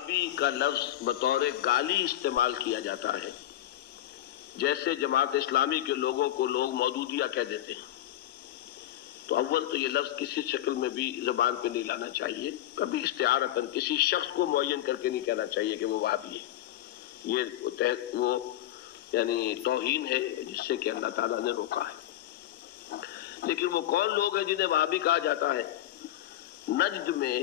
وہابی کا لفظ بطور گالی استعمال کیا جاتا ہے، جیسے جماعت اسلامی کے لوگوں کو لوگ مودودیہ کہہ دیتے ہیں، تو اول تو یہ لفظ کسی شکل میں بھی زبان پہ نہیں لانا چاہیے، کبھی استعارتاً کسی شخص کو معین کر کے نہیں کہنا چاہیے کہ وہ وہابی ہے۔ یہ وہ یعنی توہین ہے جس سے کہ اللہ تعالیٰ نے روکا ہے۔ لیکن وہ کون لوگ ہیں جنہیں وہابی کہا جاتا ہے؟ نجد میں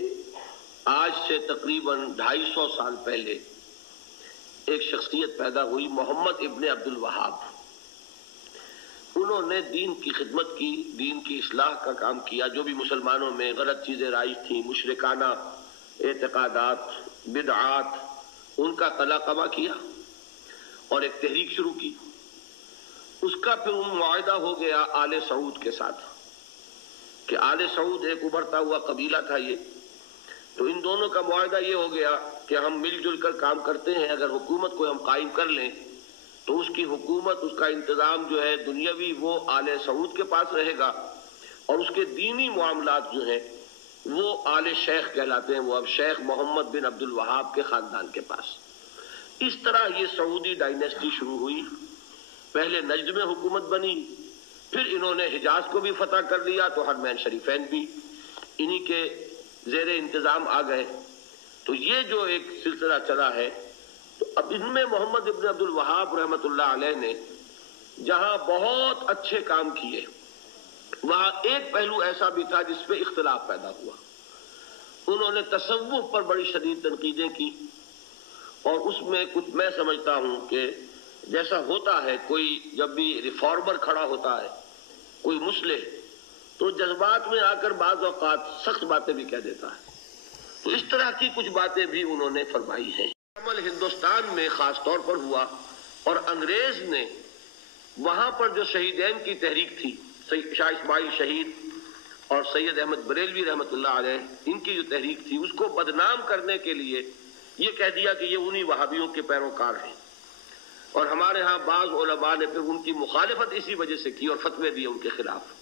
آج سے تقریباً 250 سال پہلے ایک شخصیت پیدا ہوئی، محمد ابن عبد الوہاب۔ انہوں نے دین کی خدمت کی، دین کی اصلاح کا کام کیا، جو بھی مسلمانوں میں غلط چیزیں رائج تھیں، مشرکانہ اعتقادات، بدعات، ان کا قلقمہ کیا اور ایک تحریک شروع کی۔ اس کا پھر معاہدہ ہو گیا آل سعود کے ساتھ کہ آل سعود ایک ابھرتا ہوا قبیلہ تھا یہ، تو ان دونوں کا معاہدہ یہ ہو گیا کہ ہم مل جل کر کام کرتے ہیں، اگر حکومت کو ہم قائم کر لیں تو اس کی حکومت، اس کا انتظام جو ہے دنیاوی وہ آل سعود کے پاس رہے گا، اور اس کے دینی معاملات جو ہیں وہ آل شیخ کہلاتے ہیں، وہ اب شیخ محمد بن عبد الوہاب کے خاندان کے پاس۔ اس طرح یہ سعودی ڈائنیسٹی شروع ہوئی۔ پہلے نجد میں حکومت بنی، پھر انہوں نے حجاز کو بھی فتح کر لیا تو حرمین شریفین بھی انہی کے زیر انتظام آ گئے۔ تو یہ جو ایک سلسلہ چلا ہے، تو اب ان میں محمد ابن عبد الوہاب رحمۃ اللہ علیہ نے جہاں بہت اچھے کام کیے، وہاں ایک پہلو ایسا بھی تھا جس پہ اختلاف پیدا ہوا۔ انہوں نے تصوف پر بڑی شدید تنقیدیں کی، اور اس میں کچھ میں سمجھتا ہوں کہ جیسا ہوتا ہے، کوئی جب بھی ریفارمر کھڑا ہوتا ہے، کوئی مصلح، تو جذبات میں آ کر بعض اوقات سخت باتیں بھی کہہ دیتا ہے، تو اس طرح کی کچھ باتیں بھی انہوں نے فرمائی ہیں۔ عمل ہندوستان میں خاص طور پر ہوا، اور انگریز نے وہاں پر جو شہیدین کی تحریک تھی، شاہ اسماعیل شہید اور سید احمد بریلوی رحمۃ اللہ علیہ، ان کی جو تحریک تھی اس کو بدنام کرنے کے لیے یہ کہہ دیا کہ یہ انہی وہابیوں کے پیروکار ہیں، اور ہمارے ہاں بعض علماء نے پھر ان کی مخالفت اسی وجہ سے کی اور فتوے دیے ان کے خلاف۔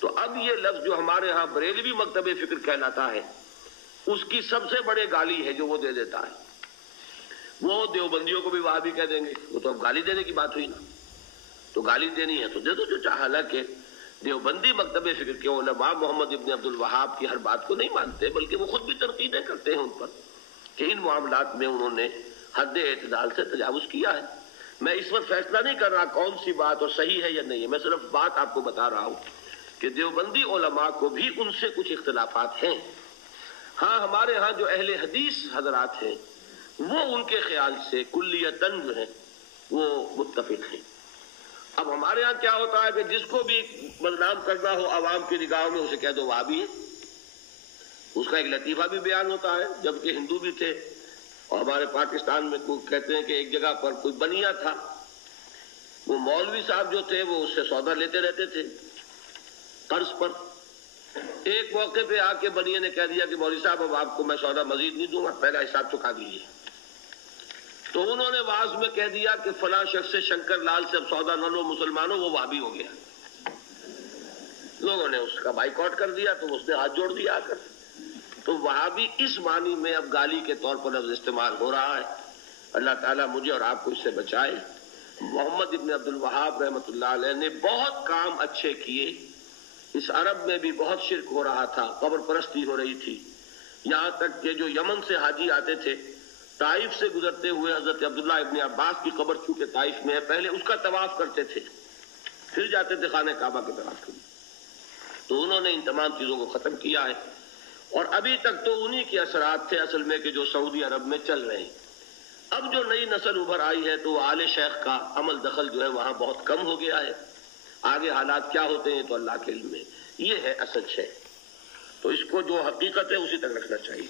تو اب یہ لفظ جو ہمارے ہاں بریلوی مکتب فکر کہلاتا ہے، اس کی سب سے بڑے گالی ہے جو وہ دے دیتا ہے۔ وہ دیوبندیوں کو بھی وہابی کہہ دیں گے، وہ تو اب گالی دینے کی بات ہوئی نا، تو گالی دینی ہے تو دے دو جو چاہا۔ حالانکہ دیوبندی مکتب فکر کے علماء محمد ابن عبد الوہاب کی ہر بات کو نہیں مانتے، بلکہ وہ خود بھی تنقیدیں کرتے ہیں ان پر کہ ان معاملات میں انہوں نے حد اعتدال سے تجاوز کیا ہے۔ میں اس وقت فیصلہ نہیں کر رہا کون سی بات اور صحیح ہے یا نہیں ہے، میں صرف بات آپ کو بتا رہا ہوں کہ دیوبندی علماء کو بھی ان سے کچھ اختلافات ہیں۔ ہاں ہمارے ہاں جو اہل حدیث حضرات ہیں وہ ان کے خیال سے کلیتاً جو ہیں وہ متفق ہیں۔ اب ہمارے ہاں کیا ہوتا ہے کہ جس کو بھی بدنام کرنا ہو عوام کی نگاہوں میں، اسے کہہ دو وہابی ہے، اس کا ایک لطیفہ بھی بیان ہوتا ہے، جبکہ ہندو بھی تھے، اور ہمارے پاکستان میں کہتے ہیں کہ ایک جگہ پر کوئی بنیا تھا، وہ مولوی صاحب جو تھے وہ اس سے سودا لیتے رہتے تھے قرض پر۔ ایک موقع پہ آ کے بنیا نے کہہ دیا کہ مولوی صاحب اب آپ کو میں سودا مزید نہیں دوں گا، پہلا حساب چکا دیجیے۔ تو انہوں نے واعظ میں کہہ دیا کہ فلاں شخص سے شنکر لال سے اب سودا نہ لو مسلمانوں، وہ وہابی ہو گیا۔ لوگوں نے اس کا بائیکاٹ کر دیا، تو اس نے ہاتھ جوڑ دیا آ کر۔ تو وہابی اس معنی میں اب گالی کے طور پر لفظ استعمال ہو رہا ہے۔ اللہ تعالیٰ مجھے اور آپ کو اس سے بچائے۔ محمد ابن عبد الوہاب رحمۃ اللہ علیہ نے بہت کام اچھے کیے۔ اس عرب میں بھی بہت شرک ہو رہا تھا، قبر پرستی ہو رہی تھی، یہاں تک کہ جو یمن سے حاجی آتے تھے، طائف سے گزرتے ہوئے حضرت عبداللہ ابن عباس کی قبر چونکہ طائف میں ہے، پہلے اس کا طواف کرتے تھے، پھر جاتے تھے خانہ کعبہ کے طواف کے لیے۔ تو انہوں نے ان تمام چیزوں کو ختم کیا ہے، اور ابھی تک تو انہی کے اثرات تھے اصل میں کہ جو سعودی عرب میں چل رہے ہیں۔ اب جو نئی نسل ابھر آئی ہے تو آل شیخ کا عمل دخل جو ہے وہاں بہت کم ہو گیا ہے۔ آگے حالات کیا ہوتے ہیں تو اللہ کے علم میں، یہ ہے اصل شے، تو اس کو جو حقیقت ہے اسی تک رکھنا چاہیے۔